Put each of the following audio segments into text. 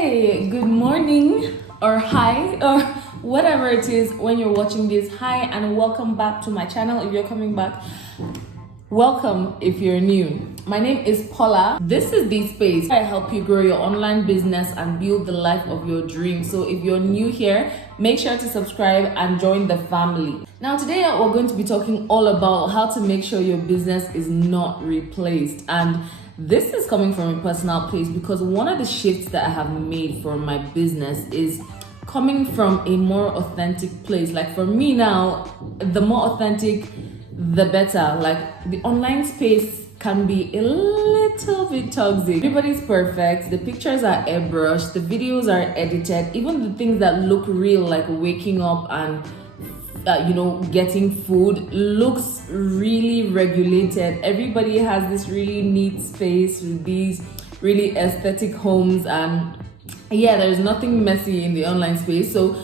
Hey, good morning or hi or whatever it is when you're watching this. Hi and welcome back to my channel. If you're coming back, welcome if you're new. My name is Paula. This is the space where I help you grow your online business and build the life of your dreams. So if you're new here, make sure to subscribe and join the family. Now today we're going to be talking all about how to make sure your business is not replaced. And this is coming from a personal place because one of the shifts that I have made for my business is coming from a more authentic place. Like for me now, the more authentic, the better. Like the online space can be a little bit toxic. Everybody's perfect. The pictures are airbrushed. The videos are edited. Even the things that look real, like waking up and getting food, looks really regulated. Everybody has this really neat space with these really aesthetic homes, and yeah, there's nothing messy in the online space. So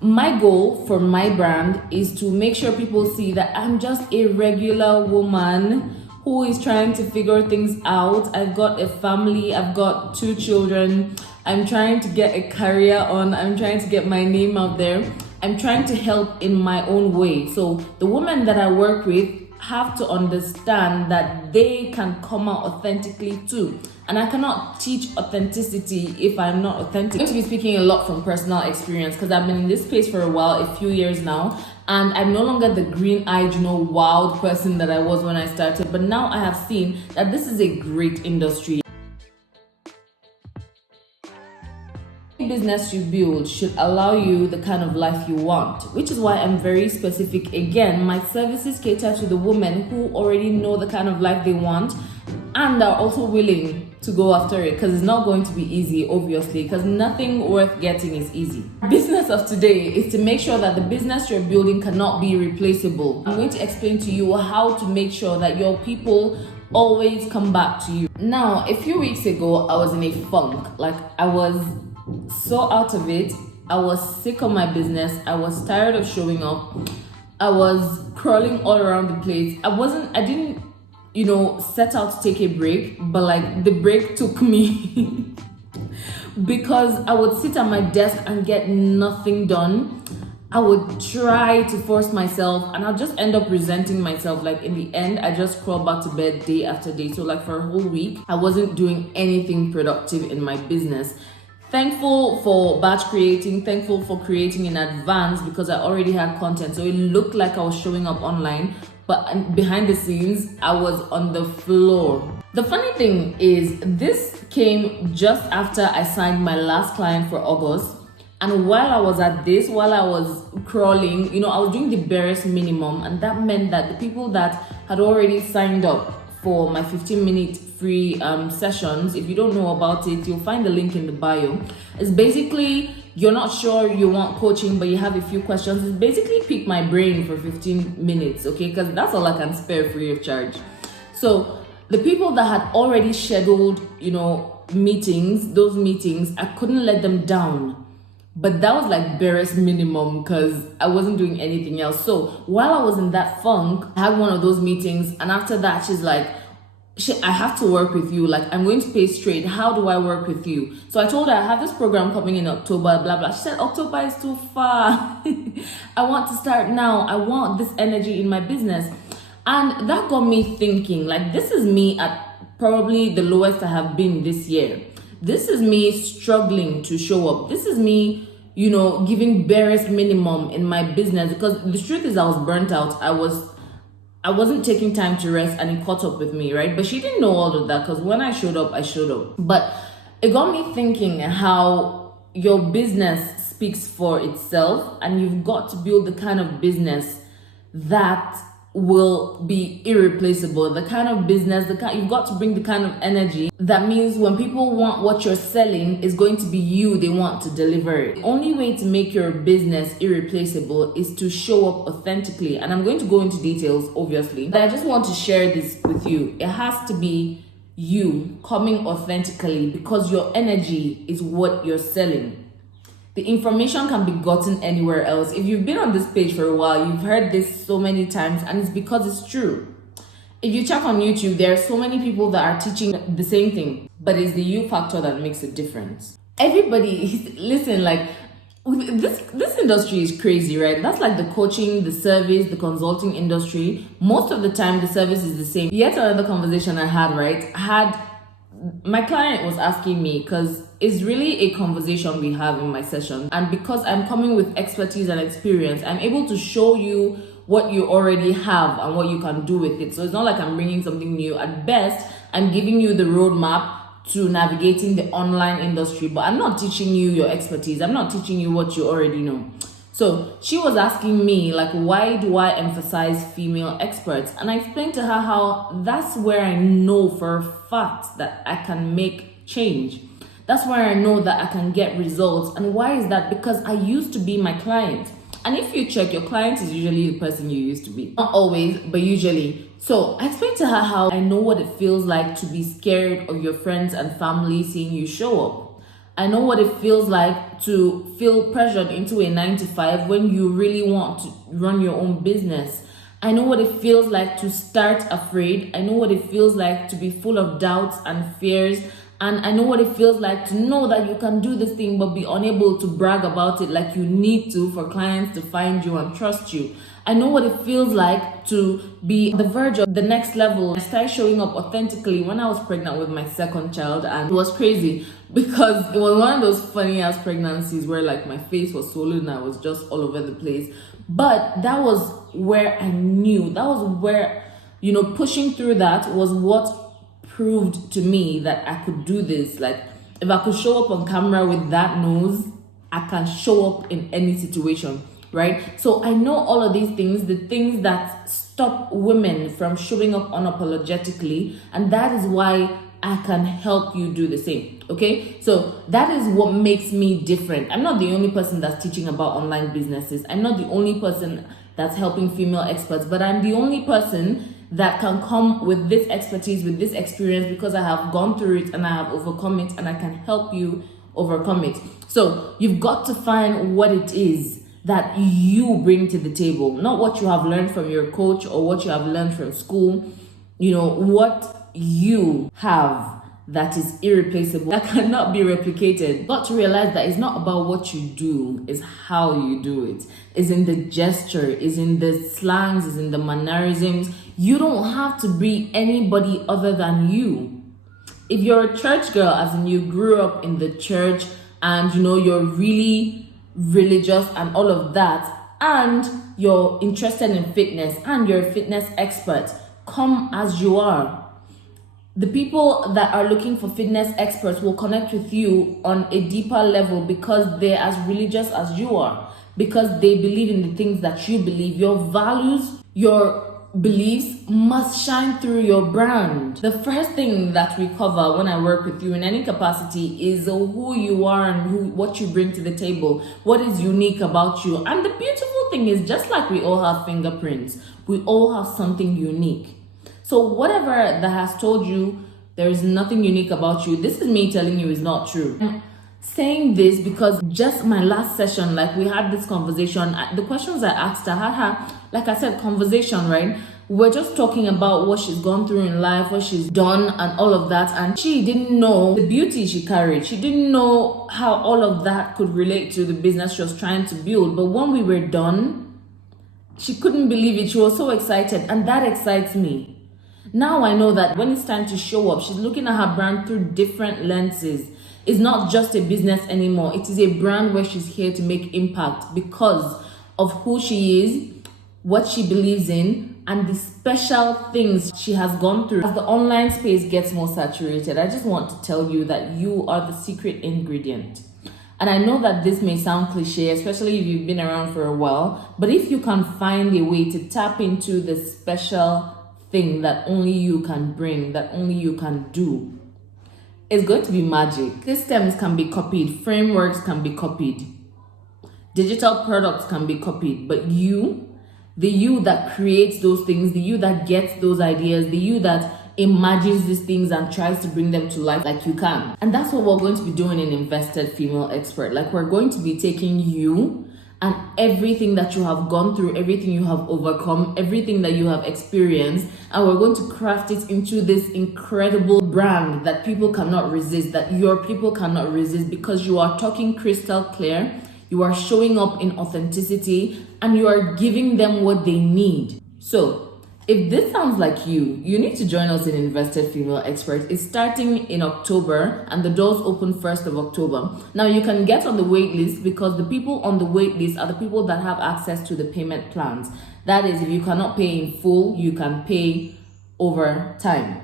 my goal for my brand is to make sure people see that I'm just a regular woman who is trying to figure things out. I've got a family, I've got 2 children, I'm trying to get a career on, I'm trying to get my name out there. I'm trying to help in my own way. So the women that I work with have to understand that they can come out authentically too. And I cannot teach authenticity if I'm not authentic. I'm going to be speaking a lot from personal experience because I've been in this space for a while, a few years now, and I'm no longer the green-eyed, wild person that I was when I started. But now I have seen that this is a great industry. Business you build should allow you the kind of life you want, which is why I'm very specific. Again, my services cater to the women who already know the kind of life they want and are also willing to go after it, because it's not going to be easy, obviously, because nothing worth getting is easy. Business of today is to make sure that the business you're building cannot be replaceable. I'm going to explain to you how to make sure that your people always come back to you. Now, a few weeks ago, I was in a funk. Like, I was so out of it. I was sick of my business. I was tired of showing up. I was crawling all around the place. I didn't set out to take a break, but like the break took me because I would sit at my desk and get nothing done. I would try to force myself and I'll just end up resenting myself. Like in the end, I just crawl back to bed day after day. So like for a whole week, I wasn't doing anything productive in my business. Thankful for batch creating, thankful for creating in advance because I already had content. So it looked like I was showing up online, but behind the scenes, I was on the floor. The funny thing is, this came just after I signed my last client for August. And while I was crawling, I was doing the barest minimum. And that meant that the people that had already signed up for my 15-minute free sessions, if you don't know about it, you'll find the link in the bio. It's basically, you're not sure you want coaching, but you have a few questions. It's basically pick my brain for 15 minutes, okay? Because that's all I can spare free of charge. So the people that had already scheduled, meetings, those meetings, I couldn't let them down. But that was like barest minimum because I wasn't doing anything else. So while I was in that funk, I had one of those meetings, and after that, she's like, I have to work with you. Like, I'm going to pay straight. How do I work with you? So I told her I have this program coming in October, blah, blah. She said, October is too far. I want to start now. I want this energy in my business. And that got me thinking, like, this is me at probably the lowest I have been this year. This is me struggling to show up. This is me, giving barest minimum in my business because the truth is I was burnt out. I wasn't taking time to rest and it caught up with me, right? But she didn't know all of that because when I showed up, I showed up. But it got me thinking how your business speaks for itself, and you've got to build the kind of business that will be irreplaceable. The kind of business, you've got to bring the kind of energy that means when people want what you're selling, is going to be you they want to deliver it. The only way to make your business irreplaceable is to show up authentically. And I'm going to go into details, obviously, but I just want to share this with you. It has to be you coming authentically because your energy is what you're selling. The information can be gotten anywhere else. If you've been on this page for a while, you've heard this so many times, and it's because it's true. If you check on YouTube, there are so many people that are teaching the same thing, but it's the you factor that makes a difference. Everybody, listen, like this industry is crazy, right? That's like the coaching, the service, the consulting industry. Most of the time, the service is the same. Yet another conversation I had, right? I had my client was asking me, because it's really a conversation we have in my session, and because I'm coming with expertise and experience, I'm able to show you what you already have and what you can do with it. So it's not like I'm bringing something new. At best, I'm giving you the roadmap to navigating the online industry, but I'm not teaching you your expertise. I'm not teaching you what you already know. So she was asking me, like, why do I emphasize female experts? And I explained to her how that's where I know for a fact that I can make change. That's where I know that I can get results. And why is that? Because I used to be my client. And if you check, your client is usually the person you used to be. Not always, but usually. So I explained to her how I know what it feels like to be scared of your friends and family seeing you show up. I know what it feels like to feel pressured into a 9 to 5 when you really want to run your own business. I know what it feels like to start afraid. I know what it feels like to be full of doubts and fears. And I know what it feels like to know that you can do this thing but be unable to brag about it like you need to for clients to find you and trust you. I know what it feels like to be on the verge of the next level. I started showing up authentically when I was pregnant with my second child, and it was crazy because it was one of those funny ass pregnancies where like my face was swollen and I was just all over the place. But that was where I knew, that was where, pushing through that was what proved to me that I could do this. Like, if I could show up on camera with that nose, I can show up in any situation, right? So I know all of these things, the things that stop women from showing up unapologetically, and that is why I can help you do the same. Okay, so that is what makes me different. I'm not the only person that's teaching about online businesses. I'm not the only person that's helping female experts, but I'm the only person that can come with this expertise, with this experience, because I have gone through it and I have overcome it, and I can help you overcome it. So you've got to find what it is that you bring to the table, not what you have learned from your coach or what you have learned from school. What you have that is irreplaceable, that cannot be replicated. You've got to realize that it's not about what you do, it's how you do it. It's in the gesture, it's in the slangs, it's in the mannerisms. You don't have to be anybody other than you. If you're a church girl, as in you grew up in the church and you're really religious and all of that, and you're interested in fitness and you're a fitness expert, come as you are. The people that are looking for fitness experts will connect with you on a deeper level because they're as religious as you are, because they believe in the things that you believe. Your values, your beliefs must shine through your brand. The first thing that we cover when I work with you in any capacity is who you are and what you bring to the table, what is unique about you. And the beautiful thing is, just like we all have fingerprints, we all have something unique. So whatever that has told you there is nothing unique about you, this is me telling you is not true. I'm saying this because just my last session, like we had this conversation, the questions I asked her, had her, like I said, conversation, right? We're just talking about what she's gone through in life, what she's done and all of that. And she didn't know the beauty she carried. She didn't know how all of that could relate to the business she was trying to build. But when we were done, she couldn't believe it. She was so excited, and that excites me. Now I know that when it's time to show up, she's looking at her brand through different lenses. It's not just a business anymore. It is a brand where she's here to make impact because of who she is, what she believes in, and the special things she has gone through. As the online space gets more saturated, I just want to tell you that you are the secret ingredient. And I know that this may sound cliche, especially if you've been around for a while, but if you can find a way to tap into the special thing that only you can bring, that only you can do, it's going to be magic. Systems can be copied, frameworks can be copied, digital products can be copied, but you, the you that creates those things, the you that gets those ideas, the you that imagines these things and tries to bring them to life, like you can. And that's what we're going to be doing in Invested Female Expert. Like, we're going to be taking you and everything that you have gone through, everything you have overcome, everything that you have experienced, and we're going to craft it into this incredible brand that people cannot resist, that your people cannot resist, because you are talking crystal clear, you are showing up in authenticity, and you are giving them what they need. So if this sounds like you need to join us in Invested Female Experts. It's starting in October and the doors open 1st of October. Now you can get on the wait list, because the people on the wait list are the people that have access to the payment plans. That is, if you cannot pay in full, you can pay over time.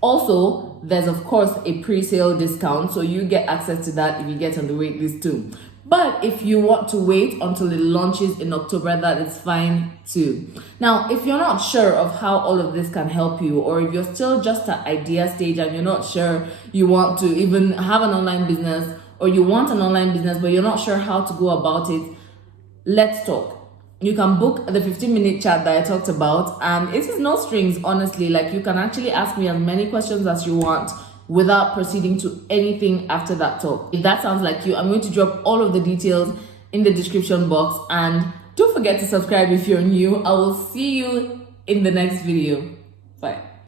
Also, there's of course a pre-sale discount, so you get access to that if you get on the wait list too. But if you want to wait until it launches in October, that is fine too. Now, if you're not sure of how all of this can help you, or if you're still just at idea stage and you're not sure you want to even have an online business, or you want an online business but you're not sure how to go about it, let's talk. You can book the 15-minute chat that I talked about, and it is no strings, honestly. Like, you can actually ask me as many questions as you want without proceeding to anything after that talk. If that sounds like you, I'm going to drop all of the details in the description box, and don't forget to subscribe if you're new. I will see you in the next video.